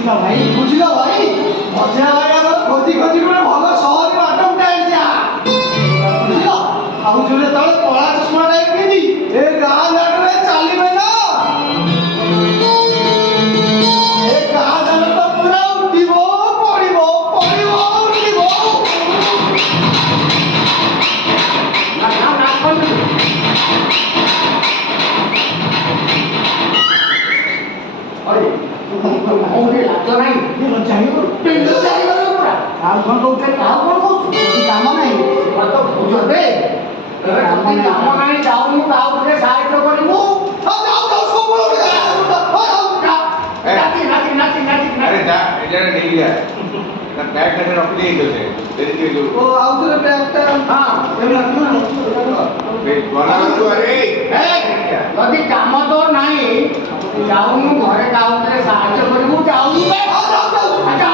ବୁଝିଲ ଭାଇ ମଝିଆ ଭାଇ ଆମର ଖୋଜି ଖୋଜି ଗୋଟେ ଭଲ ସହରୀ ବାଟ ଗୋଟେ ଆଣିଛା ବୁଝିଲ ଆଉ ଯୋଉ ଯେତେବେଳେ କଳା ଚଷମା ଟା ପିନ୍ଧି ଏ ଗାଁ ଦାଣ୍ଡରେ ଚାଲିବେ ନା ଏ ଗାଁ ଦାଣ୍ଡ ତ ପୁରା ଉଠିବ ପଡ଼ିବ ପଡ଼ିବ ଉଠିବ ଯଦି କାମ ତ ନାହିଁ ଯାଉନୁ ଘରେ ଯାଉଥିଲେ ସାହାଯ୍ୟ କରିବୁ ଯାଉନୁ ନେଇଯା।